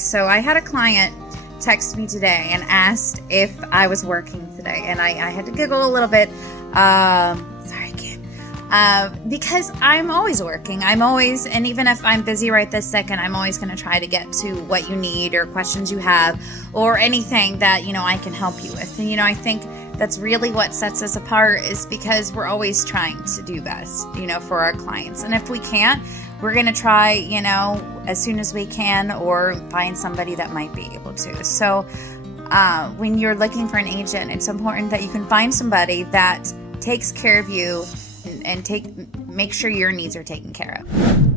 So I had a client text me today and asked if I was working today, and I had to giggle a little bit. Sorry, kid. Because I'm always working. And even if I'm busy right this second, I'm always going to try to get to what you need or questions you have or anything that, I can help you with. And, I think that's really what sets us apart, is because we're always trying to do best, for our clients. And if we can't, we're going to try, as soon as we can, or find somebody that might be able to. So when you're looking for an agent, it's important that you can find somebody that takes care of you and make sure your needs are taken care of.